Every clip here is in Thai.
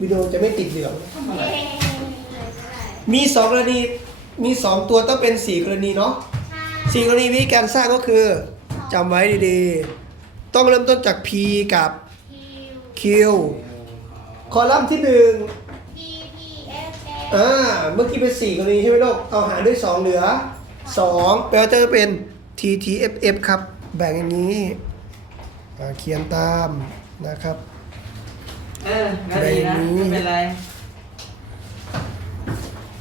วิดีโอจะไม่ติดเหลืองทำอะไรเย้เลยก็ได้มีสองกรณี มีสองตัวต้องเป็นสี่กรณีเนาะใช่สี่กรณีวิธีการสร้างก็คือจำไว้ดีๆ ต้องเริ่มต้นจาก P กับคิว Q คอลัมน์ที่หนึ่งพีพีเอฟเออ่า เมื่อกี้เป็นสี่กรณีใช่ไหมลูกเอาหารด้วยสองเหลือสองแปลว่าจะเป็น T T F F ครับ แบ่งอย่างนี้อ่าเขียนตามนะครับ เออก็ดีนะไม่เป็นไร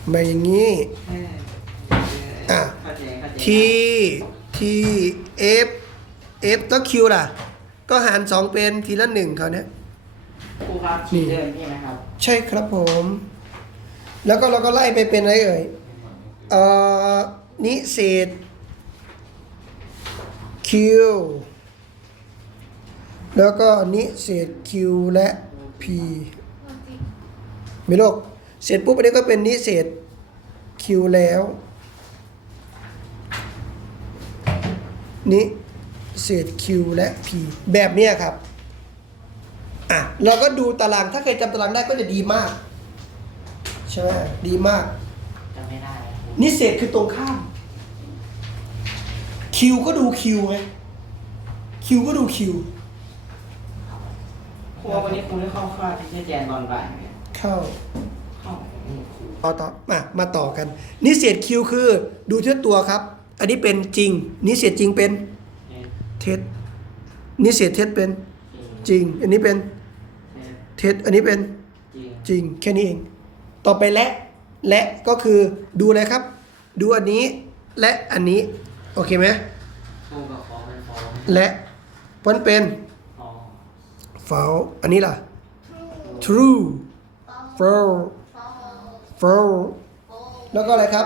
แบ่งอย่างนี้ เอออะเข้าใจเข้าใจ T T F F แล้ว Q ล่ะ ก็หารสองเป็นทีละหนึ่งเขาวเนี้ย ครูครับขีดเดิมใช่ไหมครับ ใช่ครับผม แล้วก็เราก็ไล่ไปเป็นอะไรเอ่ย เอ่อ นิเศษ Q แล้วก็นิเศษ Q และ P มีโลกเสร็จปุ๊บอันนี้ก็เป็นนิเศษ Q แล้ว นิเศษ Q และ P แบบเนี้ยครับอะเราก็ดูตารางถ้าใครจำตารางได้ก็จะดีมากใช่ไหมดีมากจำไม่ได้ครับครูนิเศษคือตรงข้ามคิวก็ดูคิวไงคิวก็ดูคิ วครูว่าวันนี้ครูได้เข้าคลาสที่แจนตอนบ่ายไหมเข้าเข้าอืมครูต่อต่อมามาต่อกัน นิเศษคิวคือ ดูที่ตัวครับ อันนี้เป็นจริง นิเศษจริงเป็นเอ๊ะเท็จนิเศษเท็จเป็นจริงจริงอันนี้เป็นเอ๊ะเท็จอันนี้เป็นจริงจริงแค่นี้เอง ต่อไปและและก็คือดูอะไรครับ ดูอันนี้และอันนี้ โอเคไหมครูกับคอเป็นฟองและมันเป็นฟอง false อันนี้ล่ะ true false false แล้วก็อะไรครับ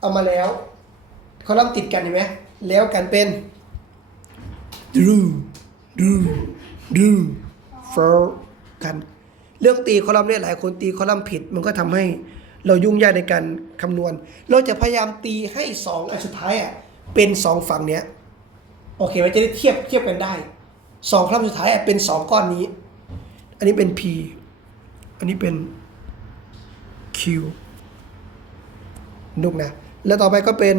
เอามาแล้วคอลัมน์ติดกันเห็นไหมแล้วกันเป็น true true true false กันเรื่องตีคอลัมน์เนี่ยหลายคนตีคอลัมน์ผิด มันก็ทำให้เรายุ่งยากในการคำนวณ เราจะพยายามตีให้สองอันสุดท้ายอะเป็นสองฝั่งเนี้ยโอเคมันจะได้เทียบเทียบกันได้ สองคอลัมน์สุดท้ายเป็นสองก้อนนี้ อันนี้เป็น P อันนี้เป็น Q นุกนะ แล้วต่อไปก็เป็น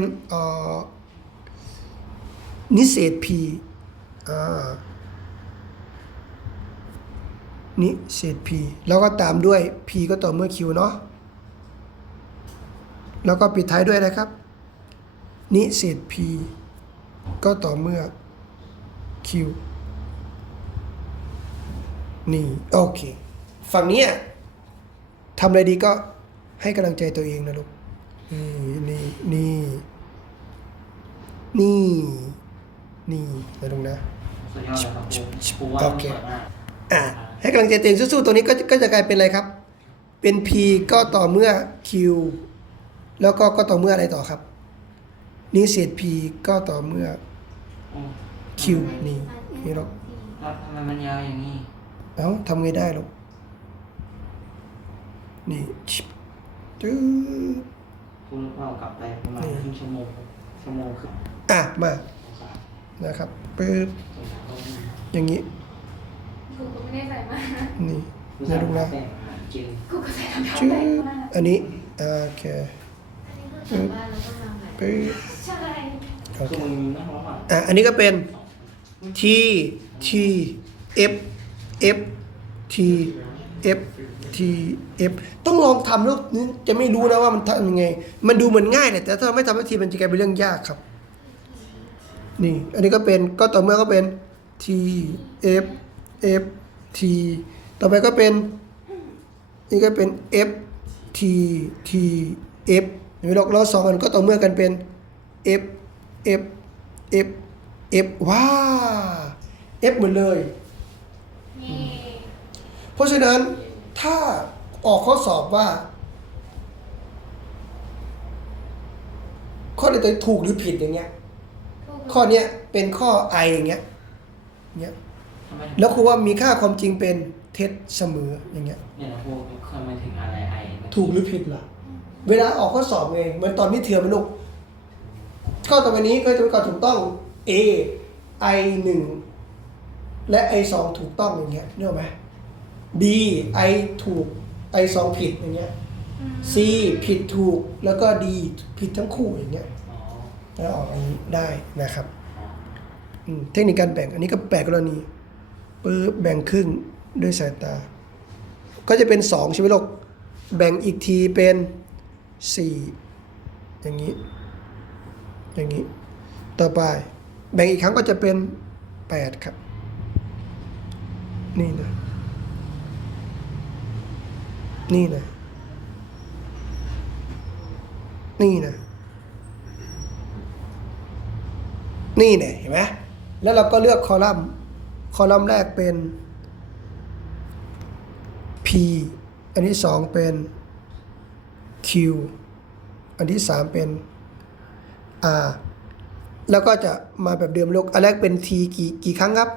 นิเศษ P นิเศษ P แล้วก็ตามด้วย P ก็ต่อเมื่อ Q เนาะ แล้วก็ปิดท้ายด้วยนะครับ นิเศษ P ก็ต่อเมื่อ Q นี่ โอเค ฝั่งเนี้ยทำอะไรดีก็ให้กำลังใจตัวเองนะลูก นี่ นี่ นี่ นี่นี่นะลูกนะสุดยอดเลยครับครูครูว่ามันสวยมากอะให้กำลังใจตัวเองสู้ๆ ตัวนี้ก็ก็จะกลายเป็นอะไรครับ เป็น P ก็ต่อเมื่อ Q แล้วก็ก็ต่อเมื่ออะไรต่อครับ นี่เศษ P ก็ต่อเมื่ออืม Q นี่นี่หรอกแล้วทำไมมันยาวอย่างนี้ เอ้าทำไงได้หรอกนี่ชิบจืดครูเรากลับไปประมาณครึ่งชั่วโมงชั่วโมงครึ่งอะ มาสงสารนะครับปึ๊บสงสารเราไม่มีอย่างนี้กูก็ไม่ได้ใส่มานี่สงนะสารลูกนะแต่อาหารกินกูก็ใส่น้ำจืแตกดมากอันนี้โอเคอันนี้คือจากบ้านเราต้องทำอะไรปึ๊บใช่โอคือเคมึงมีไม่ร้องอะอะอันนี้ก็เป็น T T F F T F T F ต้องลองทำแล้วจะไม่รู้นะว่ามันทำยังไง มันดูเหมือนง่ายแหละแต่ถ้าไม่ทำสักทีมันจะกลายเป็นเรื่องยากครับ นี่ อันนี้ก็เป็นก็ต่อเมื่อก็เป็น T F F T ต่อไปก็เป็น นี่ก็เป็น F T T F เห็นไหมเราเราสองอันก็ต่อเมื่อกันเป็น F F F F ว้า F หมดเลย เพราะฉะนั้นถ้าออกข้อสอบว่า ข้อใดตัวถูกหรือผิดอย่างเงี้ย ข้อเนี้ยเป็นข้อ I อย่างเงี้ยเงี้ยทำไมแล้วครูว่ามีค่าความจริงเป็นเท็จเสมออย่างเงี้ยเนี่ยนะครูเคยมาถึงอะไรไอถูกหรือผิดล่ะ เวลาออกข้อสอบไงเหมือนตอนมิเทอมไหมลูกข้อต่อไปนี้ก็จะเป็นการถูกต้อง A I หนึ่ง และ I สองถูกต้องอย่างเงี้ยนึกออกไหม B I ถูกไอสองผิดอย่างเงี้ยอืม C ผิดถูกแล้วก็ D ผิดทั้งคู่อย่างเงี้ยแล้วออกอันนี้ได้นะครับเทคนิคการแบ่งอันนี้ก็แปลกกรณีปึ๊บแบ่งครึ่งด้วยสายตา ก็จะเป็นสองใช่ไหมลูกแบ่งอีกทีเป็นสี่อย่างนี้ อย่างนี้ ต่อไป แบ่งอีกครั้งก็จะเป็นแปดครับ นี่นะ นี่นะ นี่นะ นี่เนี่ยเห็นไหมแล้วเราก็เลือกคอลัมน์ คอลัมน์แรกเป็น P อันที่สองเป็น Q อันที่สามเป็น R แล้วก็จะมาแบบเดิมลูกอันแรกเป็น T กี่กี่ครั้งครับ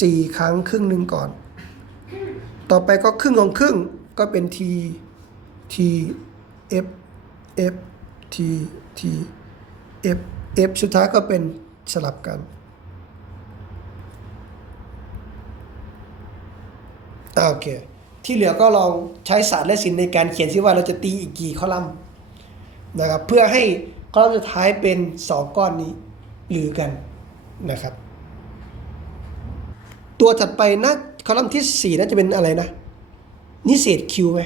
สี่ครั้งครึ่งหนึ่งก่อน ต่อไปก็ครึ่งของครึ่งก็เป็น T T F F T T F F สุดท้ายก็เป็นสลับกันอ่าโอเค ที่เหลือก็ลองใช้ศาสตร์และศิลป์ในการเขียนซิว่าเราจะตีอีกกี่คอลัมน์นะครับเพื่อให้คอลัมน์สุดท้ายเป็นสองก้อนนี้หรือกันนะครับ ตัวถัดไปนะคอลัมน์ที่สี่น่าจะเป็นอะไรนะ นิเศษ Q ไหม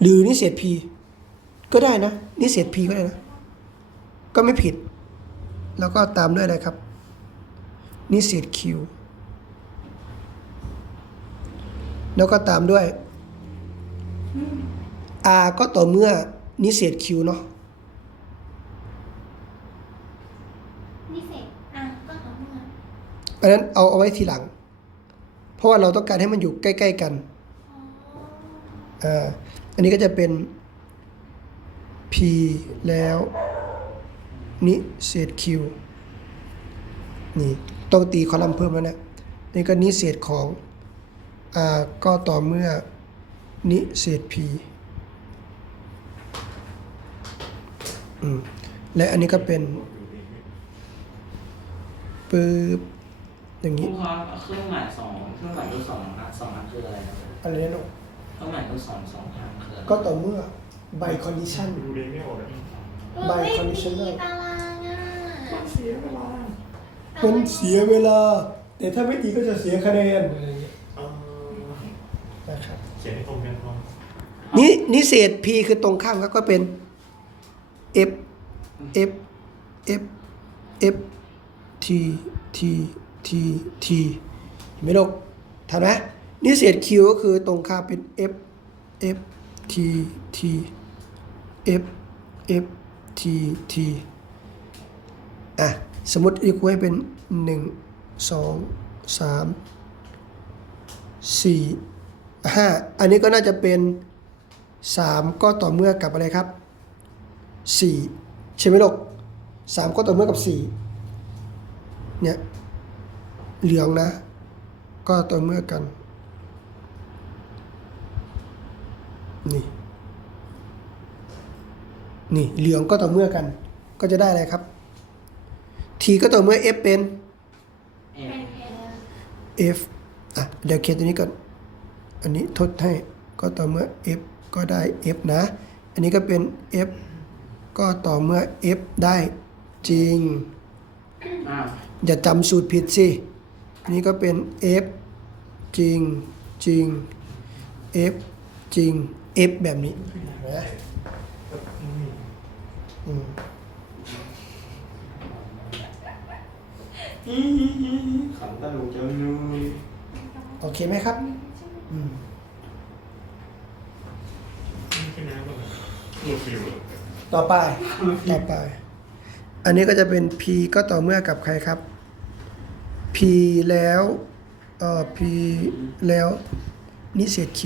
หรือนิเศษ P ก็ได้นะ นิเศษ P ก็ได้นะ ก็ไม่ผิด แล้วก็ตามด้วยอะไรครับ นิเศษ Q แล้วก็ตามด้วย R ก็ต่อเมื่อนิเศษ Q เนาะ นี่เสร็จอะก็ต่อเมื่อ อันนั้นเอาเอาไว้ทีหลัง เพราะว่าเราต้องการให้มันอยู่ใกล้ๆกันอ่าอันนี้ก็จะเป็น P แล้ว นิเศษ Q นี่ต้องตีคอลัมน์เพิ่มแล้วนะนี่ก็นิเศษของ R ก็ต่อเมื่อนิเศษ P และอันนี้ก็เป็นปึ๊บ อย่างครูนี้ครับเครื่องหมายสองเครื่องหมายตัวสองอันสองอันคืออะไรครับอะไรนะลูกเครื่องหมายตัวสองสองครั้งคืออะไรก็ต่อเมื่อ by condition ดูเรียนไม่ออกเลยเออ by ไม่ conditional มีตารางอะเสียเวลามันเสียเวลา แต่ถ้าไม่ตีก็จะเสียคะแนนอะไรอย่างเงี้ยเออนะครับ เขียนให้ตรงกันพอนี่นิเศษ p คือตรงข้ามครับก็เป็น f f f f t t t t เห็นไหมลูกทันไหมนิเศษ q ก็คือตรงข้าเป็น f f t t f f t t อะ สมมติอีกไว้เป็นหนึ่งสองสามสี่ห้าอันนี้ก็น่าจะเป็นสามก็ต่อเมื่อกับอะไรครับสี่ใช่ไหมลูกสามก็ต่อเมื่อกับสี่เนี่ย เหลืองนะ ก็ต่อเมื่อกัน นี่ นี่เหลืองก็ต่อเมื่อกัน ก็จะได้อะไรครับทีก็ต่อเมื่อ f เป็นเอเป็นฟเอ f อะเดี๋ยวเขียนตัวนี้ก่อน อันนี้ทดให้ก็ต่อเมื่อ f ก็ได้ f นะ อันนี้ก็เป็น f ก็ต่อเมื่อ f ได้จริงอ่าอย่าจำสูตรผิดสิอั นนี้ก็เป็น f จริงจริง f จริง f แบบนี้เห็นไหมอืมขำตะลุจังเลยโอเคไหมครับ อืมนี่คือน้ำแบบโลฟิวต่อไป ต่อไป อันนี้ก็จะเป็น p ก็ต่อเมื่อกับใครครับ p แล้วเอ่อ p แล้วนิเศษ q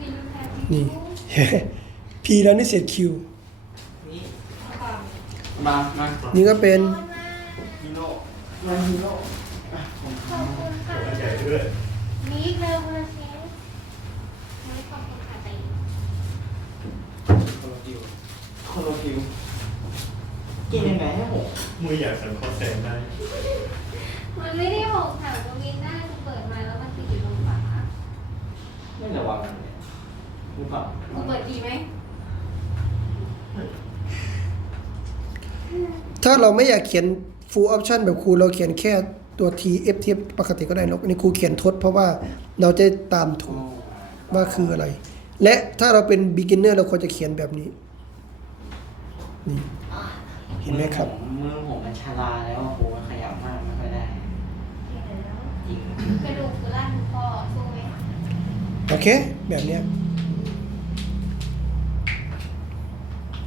วินแพทนี่ p แล้วนิเศษ q นี่มา มานี่ก็เป็นขอบคุณมากฮีโร่มาฮีโร่อะผมขอบคุณค่ะอันใหญ่ด้วยมีอีกเร็วมาเชฟไม่ขอบคุณค่ะไปโคโลฟิวโคโลฟิวกินยังไงให้หกมือใหญ่สันคอแสงได้ มันไม่ได้หกค่ะมันวินได้มันเปิดมาแล้วมันติดอยู่ตรงฝาไม่ระวังเลยหรือเปล่ากูเปิดดีไหมถ้าเราไม่อยากเขียน full option แบบครูเราเขียนแค่ตัว t f t ปกติก็ได้หรอกอันนี้ครูเขียนทดเพราะว่าเราจะตามถูกว่าคืออะไร และถ้าเราเป็น beginner เราควรจะเขียนแบบนี้นี่เห็นไหมครับ มือผมมันชาลาแล้วอะครูมันขยับมากไม่ค่อยได้ จริง กระดูกกูลั่นพ่อสู้ไหมโอเค แบบเนี้ย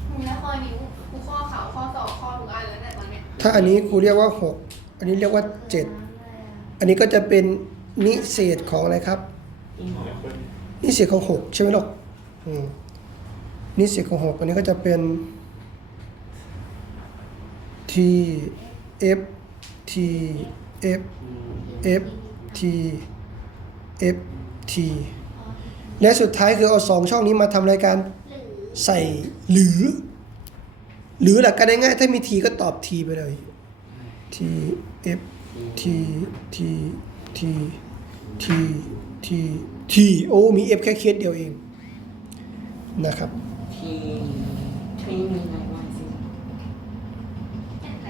มึงแล้วข้อนิ้วกูข้อเข่าข้อศอกข้อทุกอันแล้วเนี่ยตอนเนี้ยถ้าอันนี้ครูเรียกว่า6อันนี้เรียกว่า7อันนี้ก็จะเป็นนิเศษของอะไรครับจริงเหรอนิเศษของหกใช่ไหมลูกอืมนิเศษของหกอันนี้ก็จะเป็น t f t f อืม f t f t และสุดท้ายคือเอาสองช่องนี้มาทำรายการหรือใส่หรือ หรือหลักการง่ายๆถ้ามี t ก็ตอบ t ไปเลย t f t t t t t t โอ้มี f แค่เคสเดียวเองนะครับที่ที่มีอะไรบ้างสิอะไร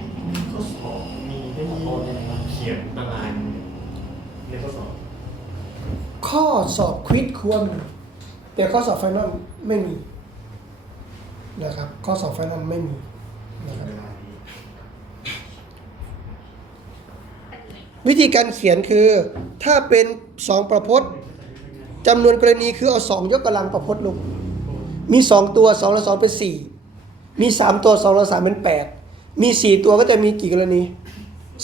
ข้อสอบมีให้หมอเขียนตาราง ในข้อสอบ ข้อสอบควิดควร แต่ข้อสอบไฟนอลไม่มีนะครับ ข้อสอบไฟนอลไม่มีนะครับวิธีการเขียนคือถ้าเป็นสองประพจน์จำนวนกรณีคือเอาสองยกกำลังประพจน์ลง มีสองตัวสองละสองเป็นสี่มีสามตัวสองละสามเป็นแปดมีสี่ตัวก็จะมีกี่กรณี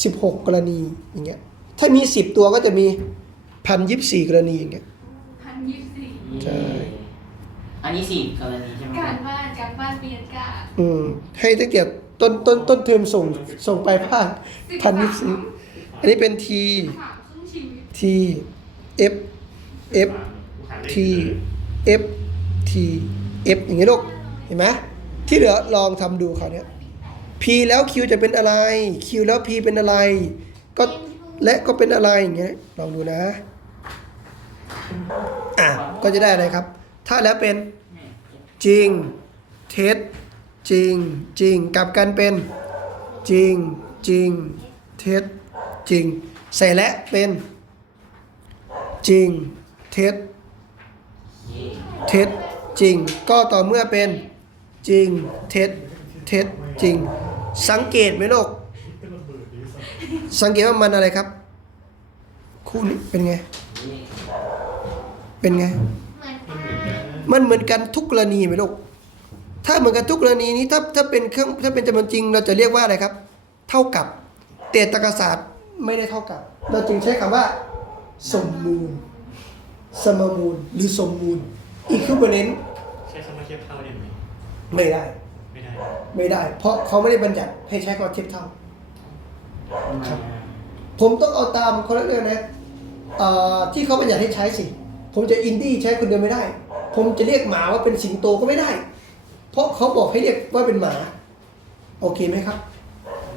สิบหกกรณีอย่างเงี้ย ถ้ามีสิบตัวก็จะมีพันยิบสี่กรณีอย่างเงี้ย พันยี่สิบสี่ใช่ อันนี้สี่กรณีใช่ไหมคการัรบบ้านการบ้านเรียนกาอืมให้ตั้งแต่ต้นต้นต้นเทอมส่งส่งไปภาค พันยิบสี่ อันนี้เป็น T ถามครึ่งชีวิต T F F T F T F อย่างงี้ลูกเห็นไหมที่เหลือลองทำดูคราวเนี้ย P แล้ว Q จะเป็นอะไร Q แล้ว P เป็นอะไร ก็ และก็เป็นอะไรอย่างเงี้ยลองดูนะอะก็จะได้อะไรครับ ถ้าแล้วเป็นจริง เท็จจริงจริงกลับกันเป็นจริงจริงเท็จจริง ใส่และเป็นจริงเท็จเย่เท็จจริง ก็ต่อเมื่อเป็นจริงเท็จเท็จจริง สังเกตไหมลูก สังเกตว่ามันอะไรครับ คู่นี้เป็นไงเย่เป็นไงเหมือนกันมันเหมือนกันทุกกรณีไหมลูก ถ้าเหมือนกันทุกกรณีนี้ถ้าถ้าเป็นเครื่องถ้าเป็นจำนวนจริง เราจะเรียกว่าอะไรครับ เท่ากับแต่ตรรกศาสตร์ไม่ได้เท่ากับ เราจึงใช้คำว่า สมมูล สมมูลหรือสมมูลอีกคือประเด็นใช้คำว่าเทียบเท่าได้ไหมไม่ได้ ไม่ได้ ไม่ได้ เพราะเขาไม่ได้บัญญัติให้ใช้คำว่าเทียบเท่า ครับ ผมต้องเอาตามเขาเรียกอะไรนะเอ่อที่เขาบัญญัติให้ใช้สิ ผมจะอินดี้ใช้คนเดียวไม่ได้ ผมจะเรียกหมาว่าเป็นสิงโตก็ไม่ได้ เพราะเขาบอกให้เรียกว่าเป็นหมา โอเคไหมครับ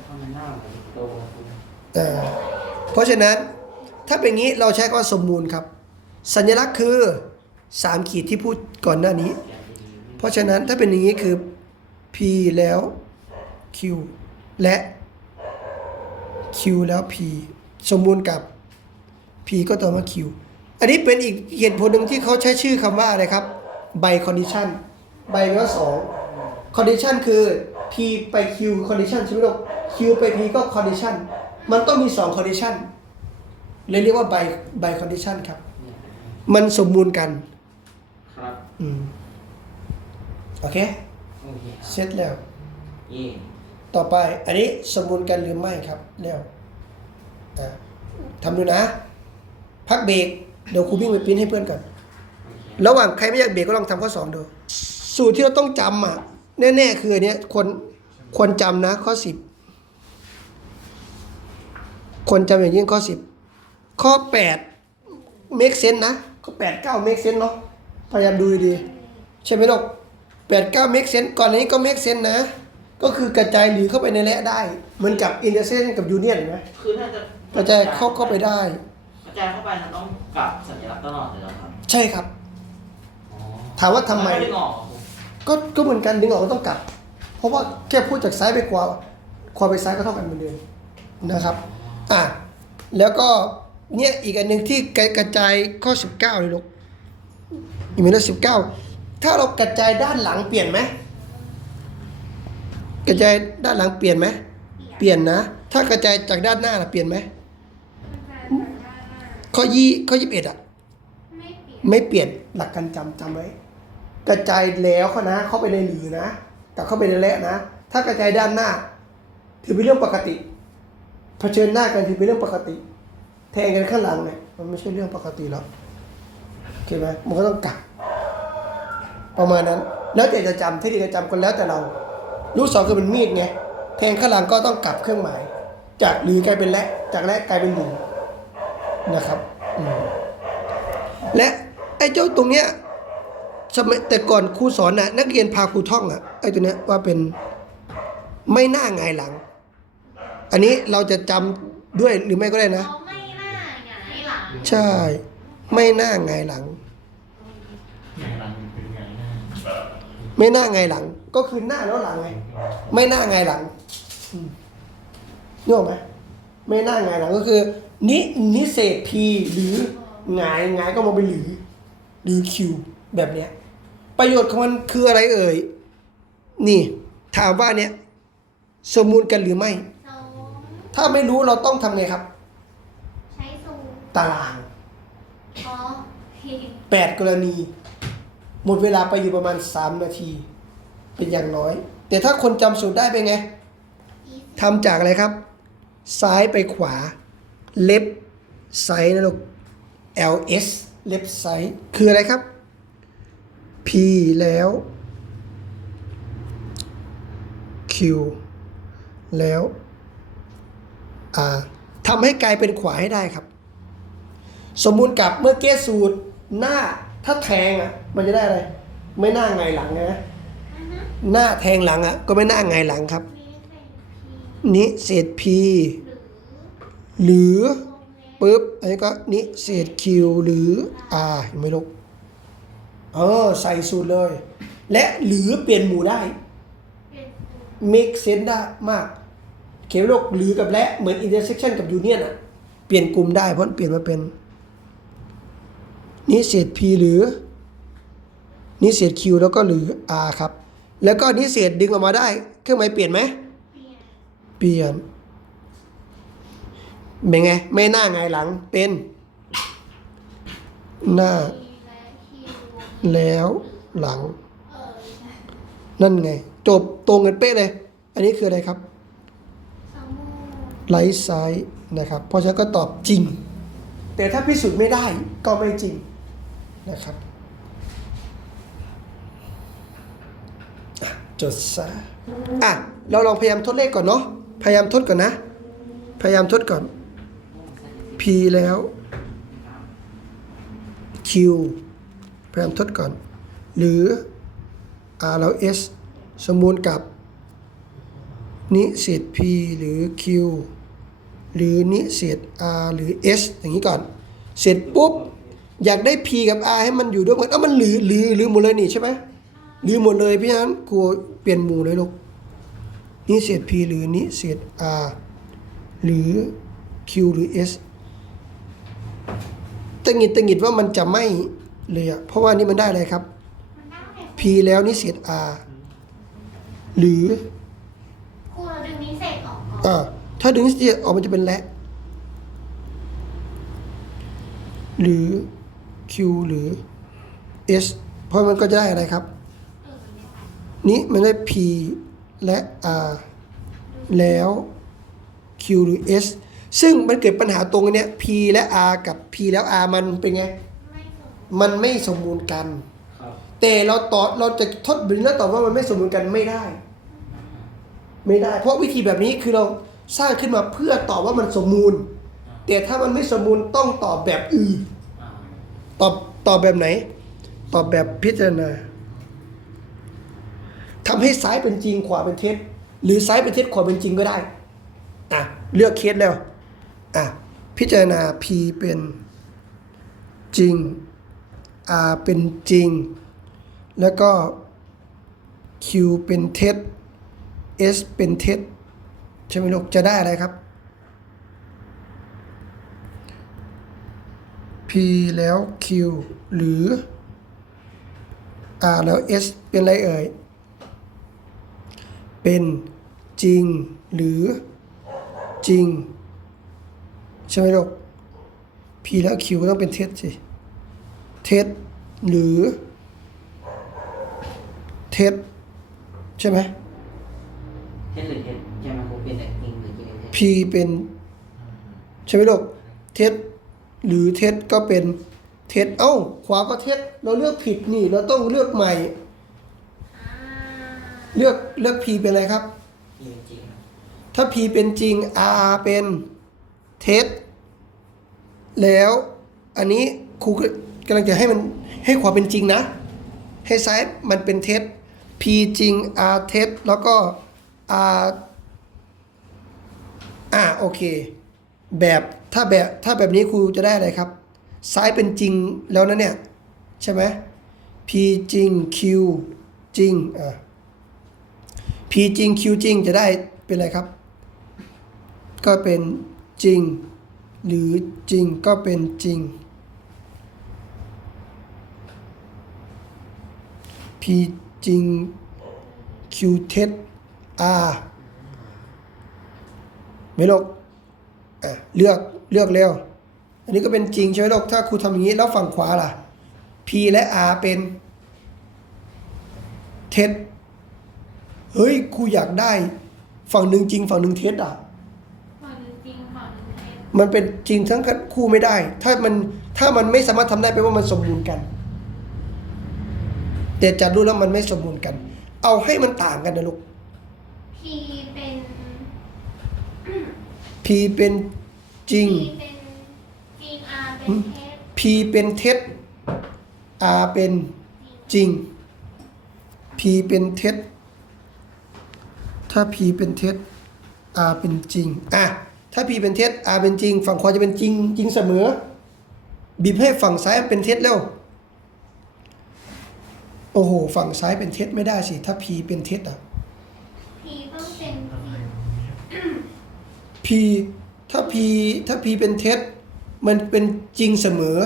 เพราะมันหน้าเหมือนโตคุณเอ่อเพราะฉะนั้นถ้าเป็นงี้เราใช้คำว่าสมมูลครับ สัญลักษณ์คือ3ขีดที่พูดก่อนหน้านี้เสียดีเพราะฉะนั้นถ้าเป็นอย่างนี้คือ p แล้ว q และ q แล้ว p สมบูรณ์กับ p ก็ต่อมา q อันนี้เป็นอีกเหตุผลหนึ่งที่เขาใช้ชื่อคำว่าอะไรครับ by condition by แปลว่าสอง condition คือ p ไป q condition ใช่ไหมลูก q ไป p ก็ condition มันต้องมี2 condition เลยเรียกว่า by by condition ครับเนี่ยมันสมบูรณ์กันครับอืมโอเค โอเคครับเสร็จแล้ว เย่ ต่อไปอันนี้สมบูรณ์กันหรือไม่ครับแล้วอะทำดูนะ พักเบรกเดี๋ยวครูวิ่งไปปริ้นให้เพื่อนก่อนระหว่างใครไม่อยากเบรกก็ลองทำข้อสองดูสูตรที่เราต้องจำอะ แน่ๆคืออันเนี้ยควรควรจำนะ ข้อสิบควรจำอย่างยิ่งข้อสิบข้อแปด make sense นะข้อแปดเก้า make sense เนาะพยายามดูดีใช่ไหมลูกแปดเก้า make sense ก่อนนี้ก็ make sense นะ ก็คือกระจายหรือเข้าไปในแร่ได้ เหมือนกับ intersection กับ union เห็นไหมคือถ้าจะกระจายเข้าเข้าไปได้ กระจายเข้าไปมันต้องกลับสัญลักษณ์ตลอดเลยเหรอครับใช่ครับ ถามว่าทำไมนดึงออกก็ก็เหมือนกันดึงออกก็ต้องกลับ เพราะว่าแค่พูดจากซ้ายไปขวาขวาไปซ้ายก็เท่ากันเหมือนเดิมนะครับอะแล้วก็เนี่ยอีกอันหนึ่งที่กระกระจายข้อ 19เลยลูกอีกมีแล้วสิบเก้าถ้าเรากระจายด้านหลังเปลี่ยนไหม กระจายด้านหลังเปลี่ยนไหมเปลี่ยนนะ ถ้ากระจายจากด้านหน้าล่ะเปลี่ยนไหมมันจะจากด้านหน้าข้อยี่ข้อยี่สิบเอ็ดอะไม่เปลี่ยนไม่เปลี่ยนหลักการจำจำไว้กระจายแล้วเขานะ เข้าไปในหรือนะกับเข้าไปในและนะ ถ้ากระจายด้านหน้า ถือเป็นเรื่องปกติเผชิญหน้ากันถือเป็นเรื่องปกติ แทงกันข้างหลังเนี่ยมันไม่ใช่เรื่องปกติแล้วโอเคไหมมันก็ต้องกลับประมาณนั้น แล้วแต่จะจำเทคนิคจะจำคนแล้วแต่เรา ลูกศรคือเป็นมีดไงแทงข้างหลังก็ต้องกลับเครื่องหมาย จากหรือกลายเป็นและจากและกลายเป็นหรือนะครับอืมและไอ้เจ้าตรงเนี้ยสมัยแต่ก่อนครูสอนน่ะนักเรียนพาครูท่องอะไอ้ตัวเนี้ยว่าเป็นไม่น่าหงายหลัง อันนี้เราจะจำด้วยหรือไม่ก็ได้นะเขาไม่น่าหงายหลังใช่ ไม่น่าหงายหลังไงหลังเป็นไงหน้าไม่น่าหงายหลัง ก็คือหน้าแล้วหลังไง ไม่น่าหงายหลังอืมนึกออกไหมไม่น่าหงายหลังก็คือ นินิเศษพีหรือหงายหงายก็มาเป็นหรือ หรือคิวแบบเนี้ย ประโยชน์ของมันคืออะไรเอ่ย นี่ ถามว่าเนี่ยสมมูลกันหรือไม่สองถ้าไม่รู้เราต้องทำไงครับ ใช้ซูมตารางอ๋อพีแปดกรณี หมดเวลาไปอยู่ประมาณ 3 นาที เป็นอย่างน้อย แต่ถ้าคนจำสูตรได้เป็นไงทำจากอะไรครับ ซ้ายไปขวา เล็บไซด์นะลูก ls เล็บไซด์คืออะไรครับ p แล้ว q แล้ว r ทำให้กลายเป็นขวาให้ได้ครับ สมมุติกับเมื่อเกสสูตรหน้าถ้าแทงอะ มันจะได้อะไร ไม่หน่าไงหลังนะอะฮะ หน้าแทงหลังอะก็ไม่หน่าไงหลังครับ นิเศษ p หรือหรือปุ๊บอันนี้ก็นิเศษ q หรือ r เห็นไหมลูกเออใส่สูตรเลย และหรือเปลี่ยนหมู่ได้ make sense ได้มาก เขียนโลกหรือกับและเหมือน intersection กับ union อะเปลี่ยนกลุ่มได้เพราะเปลี่ยนมาเป็นนิเศษ p หรือนิเศษ q แล้วก็หรือ r ครับ แล้วก็นิเศษดึงออกมาได้ เครื่องหมายเปลี่ยนไหมเปลี่ยนเปลี่ยนเป็นไง ไม่หน้าไงายหลังเป็น หน้าพีและคิวแล้วหลังเออใช่นั่นไง จบตรงกันเป๊ะเลย อันนี้คืออะไรครับสมูทไลท์ไซด์นะครับ เพราะฉะนั้นก็ตอบจริง แต่ถ้าพิสูจน์ไม่ได้ก็ไม่จริงนะครับอะ จดซะอะ เราลองพยายามทดเลขก่อนเนาะ พยายามทดก่อนนะ พยายามทดก่อน P แล้ว Q พยายามทดก่อน หรือ R แล้ว S สมมูลกับ นิเศษ P หรือ Q หรือนิเศษ R หรือ S อย่างนี้ก่อน เสร็จปุ๊บ อยากได้ P กับ R ให้มันอยู่ด้วยกันเอ้ามันหรือหรือหรือหมดเลยนี่ใช่ไหม หรือหมดเลยพี่นั้นกลัวเปลี่ยนหมู่เลยลูกนิเศษ P หรือนิเศษ R หรือ Q หรือ S ตังหงิดตังหงิดว่ามันจะไม่เลยอะเพราะว่านี่มันได้อะไรครับมันได้ P แล้วนิเศษ R หรือครูเราดึงนี้เสร็จออกก่อนอ่าถ้าดึงเสียออกมันจะเป็นและ หรือ Q หรือ S เพราะมันก็จะได้อะไรครับ เออมันไม่ได้ นี้มันได้ P และ R แล้ว Q หรือ S ซึ่งมันเกิดปัญหาตรงเนี้ย P และ R กับ P แล้ว R มันเป็นไงไม่สมมันไม่สมบูรณ์กันครับแต่เราตอบเราจะทดบินแล้วตอบว่ามันไม่สมบูรณ์กันไม่ได้ ไม่ได้ เพราะวิธีแบบนี้คือเราสร้างขึ้นมาเพื่อตอบว่ามันสมบูรณ์ แต่ถ้ามันไม่สมบูรณ์ต้องตอบแบบอื่นอ่าตอบตอบแบบไหน ตอบแบบพิจารณา ทำให้ซ้ายเป็นจริงขวาเป็นเท็จ หรือซ้ายเป็นเท็จขวาเป็นจริงก็ได้อะเลือกเคสแล้วอะพิจารณา P เป็นจริง R เป็นจริง แล้วก็ Q เป็นเท็จ S เป็นเท็จใช่ไหมลูกจะได้อะไรครับ P แล้ว Q หรือ R แล้ว S เป็นอะไรเอ่ย เป็นจริงหรือจริง ใช่ไหมลูก P แล้ว Q ก็ต้องเป็นเท็จสิ เท็จหรือ เท็จใช่ไหมเท็จหรือเท็จใช่ไหมครูเป็นแต่จริงหรือจริงหรือเท็จ P เป็นใช่ไหมลูก เท็จหรือเท็จก็เป็นเท็จเอ้าขวาก็เท็จเราเลือกผิดนี่ เราต้องเลือกใหม่อ่า เลือกเลือก P เป็นอะไรครับจริงจริงถ้า P เป็นจริง R เป็นเท็จแล้วอันนี้ครูกำลังจะให้มันให้ความเป็นจริงนะ ให้ซ้ายมันเป็นเท็จ P จริง R เท็จแล้วก็ R อ่าโอเค แบบถ้าแบบถ้าแบบนี้ครูจะได้อะไรครับซ้ายเป็นจริงแล้วนะเนี่ย ใช่ไหม P จริง Q จริงอ่า P จริง Q จริงจะได้เป็นอะไรครับ ก็เป็นจริง หรือจริงก็เป็นจริง P จริง Q เท็จ R ไม่ลกอะเลือกเลือกเร็ว อันนี้ก็เป็นจริงใช่ไหมลูกถ้าครูทำอย่างนี้แล้วฝั่งขวาล่ะ P และ R เป็นเท็จ เฮ้ยครูอยากได้ฝั่งหนึ่งจริง ฝั่งหนึ่งเท็จอะ ฝั่งหนึ่งจริงฝั่งหนึ่งเท็จมันเป็นจริงทั้งคู่ไม่ได้ ถ้ามันถ้ามันไม่สามารถทำได้แปลว่ามันสมบูรณ์กัน แต่จะรู้แล้วมันไม่สมบูรณ์กัน เอาให้มันต่างกันนะลูกพีเป็น P เป็นจริงพีเป็นจริงอาร์เป็นเท็จ P เป็นเท็จ R เป็นจริง P เป็นเท็จ ถ้า P เป็นเท็จ R เป็นจริง อะ ถ้า P เป็นเท็จ R เป็นจริง ฝั่งขวาจะเป็นจริง จริงเสมอ บีบให้ฝั่งซ้ายเป็นเท็จแล้ว โอ้โห ฝั่งซ้ายเป็นเท็จไม่ได้สิ ถ้า P เป็นเท็จอะพีต้องเป็นจริง P ถ้า P ถ้า P เป็นเท็จ มันเป็นจริงเสมอ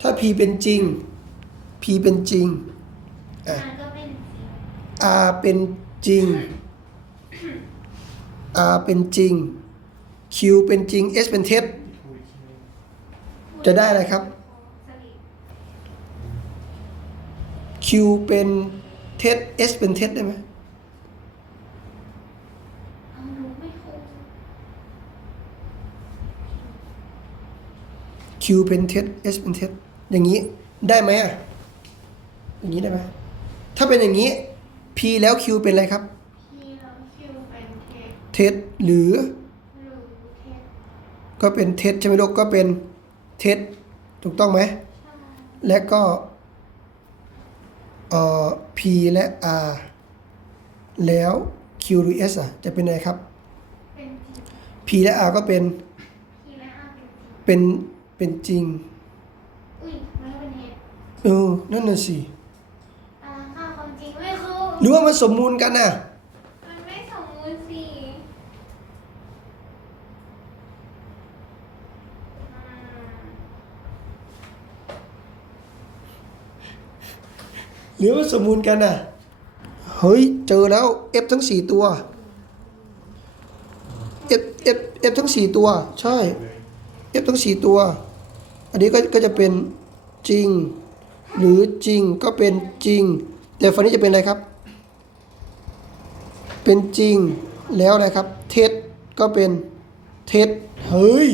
ถ้า P เป็นจริง P เป็นจริง อะอาร์ก็เป็นจริง R เป็นจริง R เป็นจริง Q เป็นจริง S เป็นเท็จจะได้อะไรครับ Q เป็นเท็จ S เป็นเท็จได้ไหมคง Q เป็นเท็จ S เป็นเท็จอย่างนี้ได้ไหมอะอย่างนี้ได้ไหมถ้าเป็นอย่างนี้ P แล้ว Q เป็นอะไรครับ พีแล้วคิวเป็น เท็จเท็จหรือหรือเท็จก็เป็นเท็จใช่ไหมลูกก็เป็นเท็จถูกต้องไหมใช่และก็เอ่อ P และ R แล้ว Q หรือ S อะจะเป็นอะไรครับเป็นจริง P และ R ก็เป็นพีและอาร์เป็นจริงเป็น เป็นจริงอุ้ยไม่เป็นเท็จเออนั่นน่ะสิอ่าค่าความจริงไม่คือหรือว่ามันสมมูลกันน่ะ มันไม่สมมูลสิอืม หรือว่าสมมูลกันน่ะ เฮ้ย เจอแล้ว F ทั้งสี่ตัว F F F ทั้งสี่ตัว ใช่ F ทั้งสี่ตัว อันนี้ก็ก็จะเป็นจริง หรือจริงก็เป็นจริง แต่ฝั่งนี้จะเป็นอะไรครับ เป็นจริงแล้วอะไรครับ เท็จก็เป็นเท็จเฮ้ย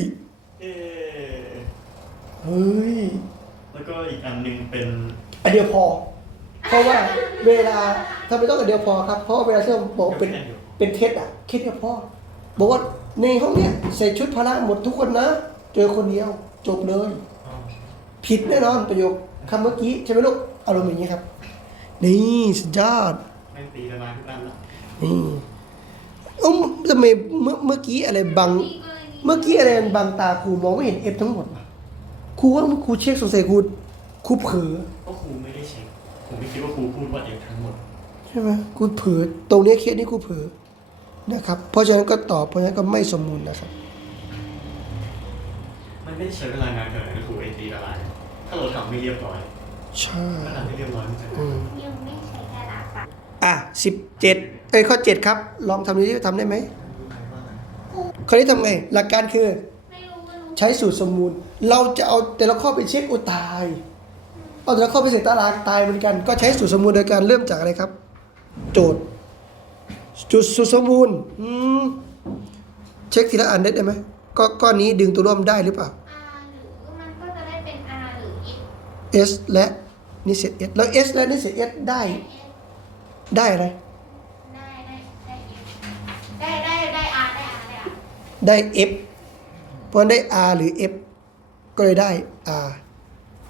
เอ๊ะเฮ้ย แล้วก็อีกอันหนึงเป็น อันเดียวพอ เพราะว่าเวลาทำไมต้องอันเดียวพอครับ เพราะว่าเวลาที่เราบอกเป็นเป็นเท็จอะแค่เดียวพอบอกว่าในห้องเนี้ยใส่ชุดพละหมดทุกคนนะ เจอคนเดียวจบเลยอ๋อผิดแน่นอนประโยคคำเมื่อกี้ใช่ไหมลูกอารมณ์อย่างนี้ครับ นี่สุดยอดไม่ตีกันมาทุกอันละนี่เอ้าทำไมเมื่อเมื่อกี้อะไรบังมีกรณีเมื่อกี้อะไรมันบังตาครูมองไม่เห็นเอฟทั้งหมดวะครูว่าครูเช็คสงสัยครูครูเผลอ ผมไม่คิดว่าครูพูดว่า f ทั้งหมด ใช่ไหมกูเผลอตรงเนี้ยเคสนี้กูเผลอนะครับ เพราะฉะนั้นก็ตอบเพราะฉะนั้นก็ไม่สมบูรณ์นะครับ มันไม่ได้ใช้เวลานานขนาดนั้นครูไอตีละลายถ้าเราทำไม่เรียบร้อยใช่ ถ้าทำไม่เรียบร้อยมันจะอืมยังไม่ใช้กระดาษปะอะสิบเจ็ดเอ้ยข้อเจ็ดครับ ลองทำดูที่ทำได้ไหมข้อนี้ทำไง หลักการคือ ไม่รู้ไม่รู้ ใช้สูตรสมมูล เราจะเอาแต่ละข้อไปเช็คอุยตาย เอาแต่ละข้อไปเสร็จตารางตายเหมือนกัน ก็ใช้สูตรสมมูลโดยการเริ่มจากอะไรครับ โจทย์จุดสูตรสมมูลอืมเช็คทีละอันได้ไหมก็ก้อนนี้ดึงตัวร่วมได้หรือเปล่า R หรือมันก็จะได้เป็น R หรือ X S และนิเศษ S แล้ว S และนิเศษ S ได้ได้ได้อะไร ได้ได้ได้ X ได้ได้ได้ R ได้ R ได้ R ได้ F เพราะฉะนั้นได้ R หรือ F ก็เลยได้ R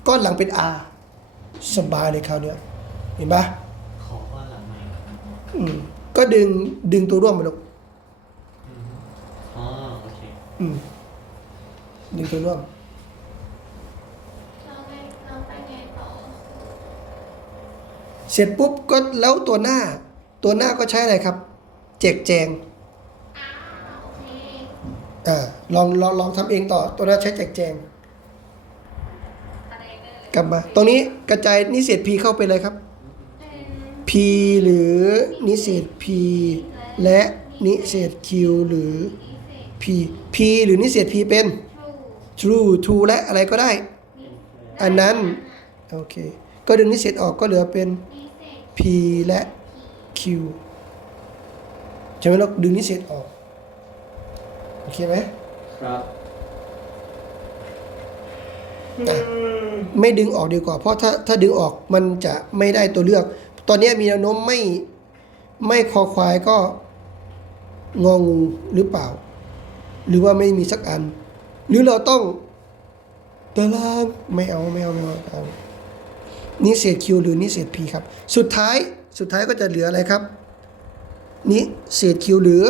ก้อนหลังเป็น R สบายเลยคราวเนี้ยเห็นปะขอว่าหลังใหม่อืมก็ดึงดึงตัวร่วมมาลูกอืมอ๋อโอเคอืมดึงตัวร่วม เราไปเราไปไงต่อเสร็จปุ๊บก็แล้วตัวหน้า ตัวหน้าก็ใช้อะไรครับ แจกแจงอ่าโอเค อ่าลองลองลองทำเองต่อตัวหน้าใช้แจกแจงอะไรเลย กลับมา ตรงนี้กระจายนิเศษ P เข้าไปเลยครับ P หรือนิเศษ P และนิเศษ Q หรือ P P หรือนิเศษ P เป็น true true และอะไรก็ได้ อันนั้นโอเค ก็ดึงนิเศษออกก็เหลือเป็น P และ Q ใช่ไหมเราดึงนิเศษออก โอเคไหมครับ ไม่ดึงออกดีกว่า เพราะถ้าถ้าดึงออกมันจะไม่ได้ตัวเลือก ตอนนี้มีแนวโน้มไม่ไม่คอควายก็งองูหรือเปล่า หรือว่าไม่มีสักอัน หรือเราต้องตารางไม่เอาไม่เอาไม่เอาเอานิเศษคิวหรือนิเศษพีครับ สุดท้ายสุดท้ายก็จะเหลืออะไรครับนิเศษคิวหรือ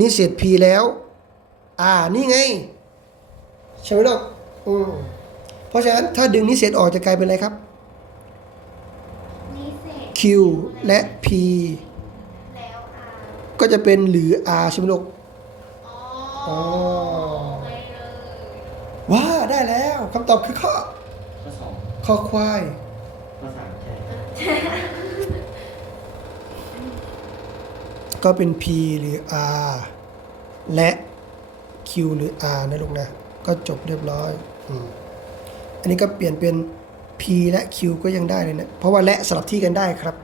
นิเศษพีแล้ว อ่านี่ไงใช่ไหมลูก อืมเพราะฉะนั้นถ้าดึงนิเศษออกจะกลายเป็นอะไรครับ นิเศษ Q และ P แล้ว R ก็จะเป็นหรือ R ใช่ไหมลูก อ๋ออ๋อไปเลยว้าได้แล้วคำตอบคือข้อข้อสองข้อควาย ข้อสามใช่ ก็เป็น P หรือ R และ Q หรือ R นะลูกนะ ก็จบเรียบร้อยอืม อันนี้ก็เปลี่ยนเป็น P และ Q ก็ยังได้เลยนะ เพราะว่าและสลับที่กันได้ครับ